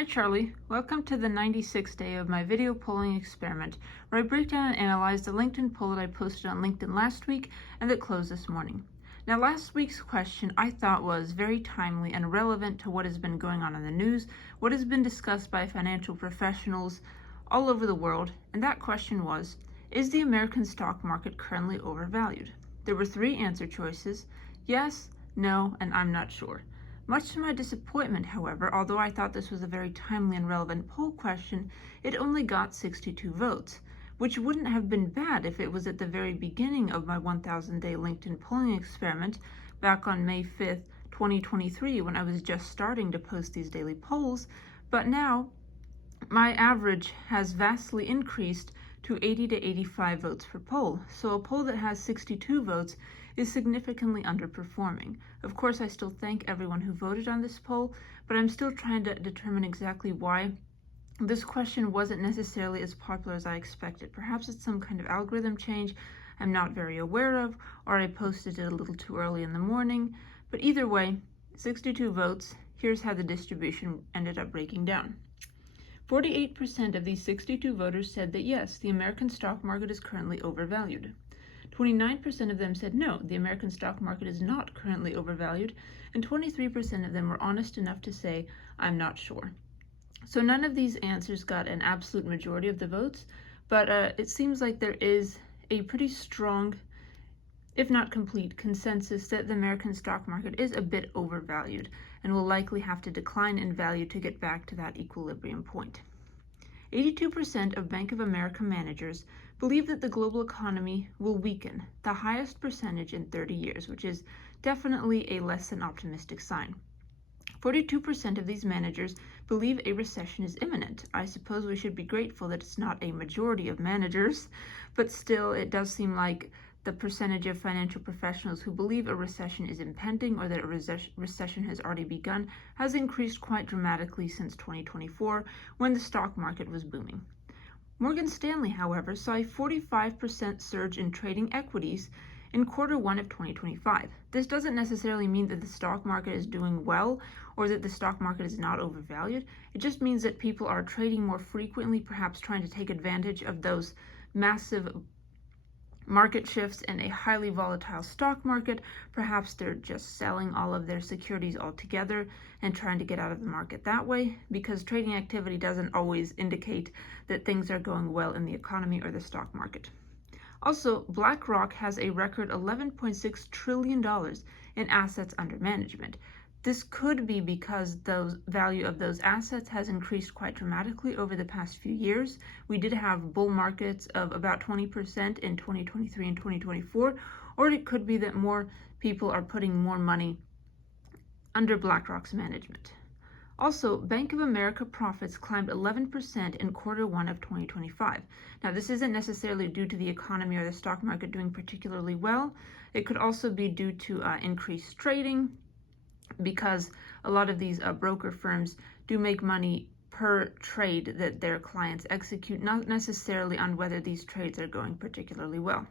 Hi Charlie, welcome to the 96th day of my video polling experiment, where I break down and analyze the LinkedIn poll that I posted on LinkedIn last week and that closed this morning. Now, last week's question I thought was very timely and relevant to what has been going on in the news, what has been discussed by financial professionals all over the world, and that question was, is the American stock market currently overvalued? There were three answer choices: yes, no, and I'm not sure. Much to my disappointment, however, although I thought this was a very timely and relevant poll question, it only got 62 votes, which wouldn't have been bad if it was at the very beginning of my 1,000-day LinkedIn polling experiment back on May 5th, 2023, when I was just starting to post these daily polls, but now my average has vastly increased to 80 to 85 votes per poll. So a poll that has 62 votes is significantly underperforming. Of course, I still thank everyone who voted on this poll, but I'm still trying to determine exactly why this question wasn't necessarily as popular as I expected. Perhaps it's some kind of algorithm change I'm not very aware of, or I posted it a little too early in the morning. But either way, 62 votes. Here's how the distribution ended up breaking down. 48% of these 62 voters said that yes, the American stock market is currently overvalued. 29% of them said no, the American stock market is not currently overvalued, and 23% of them were honest enough to say, I'm not sure. So none of these answers got an absolute majority of the votes, but it seems like there is a pretty strong, if not complete, consensus that the American stock market is a bit overvalued and will likely have to decline in value to get back to that equilibrium point. 82% of Bank of America managers believe that the global economy will weaken, the highest percentage in 30 years, which is definitely a less than optimistic sign. 42% of these managers believe a recession is imminent. I suppose we should be grateful that it's not a majority of managers, but still it does seem like the percentage of financial professionals who believe a recession is impending or that a recession has already begun has increased quite dramatically since 2024, when the stock market was booming. Morgan Stanley, however, saw a 45% surge in trading equities in Q1 of 2025. This doesn't necessarily mean that the stock market is doing well or that the stock market is not overvalued. It just means that people are trading more frequently, perhaps trying to take advantage of those massive market shifts in a highly volatile stock market. Perhaps they're just selling all of their securities altogether and trying to get out of the market that way, because trading activity doesn't always indicate that things are going well in the economy or the stock market. Also, BlackRock has a record $11.6 trillion in assets under management. This could be because the value of those assets has increased quite dramatically over the past few years. We did have bull markets of about 20% in 2023 and 2024, or it could be that more people are putting more money under BlackRock's management. Also, Bank of America profits climbed 11% in Q1 of 2025. Now, this isn't necessarily due to the economy or the stock market doing particularly well. It could also be due to increased trading, because a lot of these broker firms do make money per trade that their clients execute, not necessarily on whether these trades are going particularly well.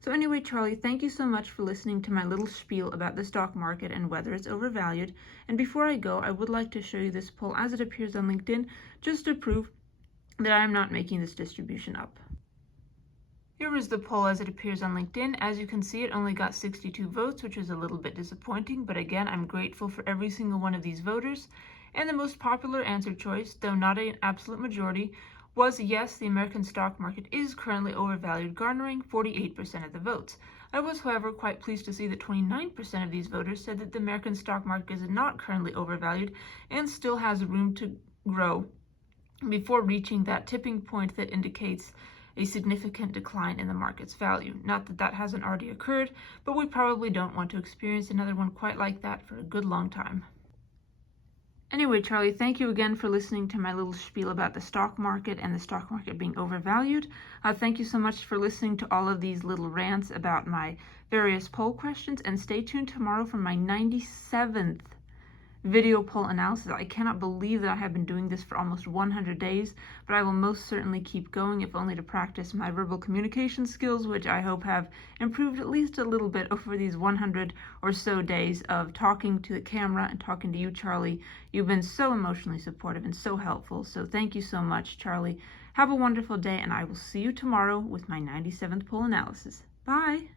So anyway, Charlie, thank you so much for listening to my little spiel about the stock market and whether it's overvalued. And before I go, I would like to show you this poll as it appears on LinkedIn, just to prove that I am not making this distribution up. Here is the poll as it appears on LinkedIn. As you can see, it only got 62 votes, which is a little bit disappointing, but again, I'm grateful for every single one of these voters. And the most popular answer choice, though not an absolute majority, was yes, the American stock market is currently overvalued, garnering 48% of the votes. I was, however, quite pleased to see that 29% of these voters said that the American stock market is not currently overvalued and still has room to grow before reaching that tipping point that indicates a significant decline in the market's value. Not that that hasn't already occurred, but we probably don't want to experience another one quite like that for a good long time. Anyway, Charlie, thank you again for listening to my little spiel about the stock market and the stock market being overvalued. Thank you so much for listening to all of these little rants about my various poll questions, and stay tuned tomorrow for my 97th video poll analysis. I cannot believe that I have been doing this for almost 100 days, but I will most certainly keep going, if only to practice my verbal communication skills, which I hope have improved at least a little bit over these 100 or so days of talking to the camera and talking to you, Charlie. You've been so emotionally supportive and so helpful, so thank you so much, Charlie. Have a wonderful day, and I will see you tomorrow with my 97th poll analysis. Bye!